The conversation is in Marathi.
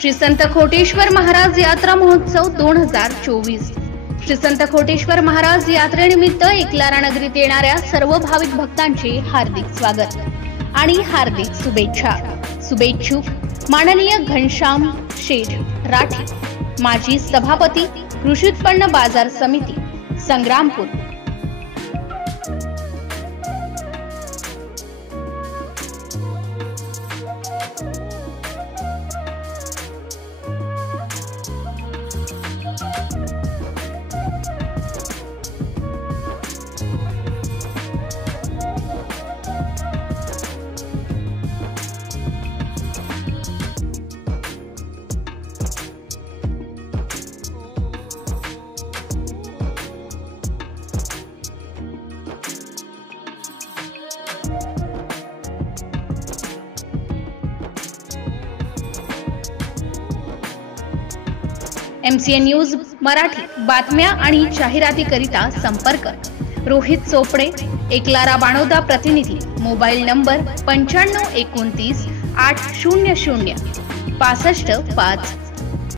श्री संत कोटेश्वर महाराज यात्रा महोत्सव 2024। श्री संत कोटेश्वर महाराज यात्रेनिमित्त एकलारा नगरीत येणाऱ्या सर्व भाविक भक्तांचे हार्दिक स्वागत आणि हार्दिक शुभेच्छा। शुभेच्छुक माननीय घनश्याम शेठ राठी, माजी सभापती, कृषी उत्पन्न बाजार समिती, संग्रामपूर। MCN न्यूज मराठी बातम्या आणि जाहिरातीकरिता संपर्क रोहित चोपडे, एकलारा बाणोदा प्रतिनिधी, मोबाईल नंबर 9529 800 65 5।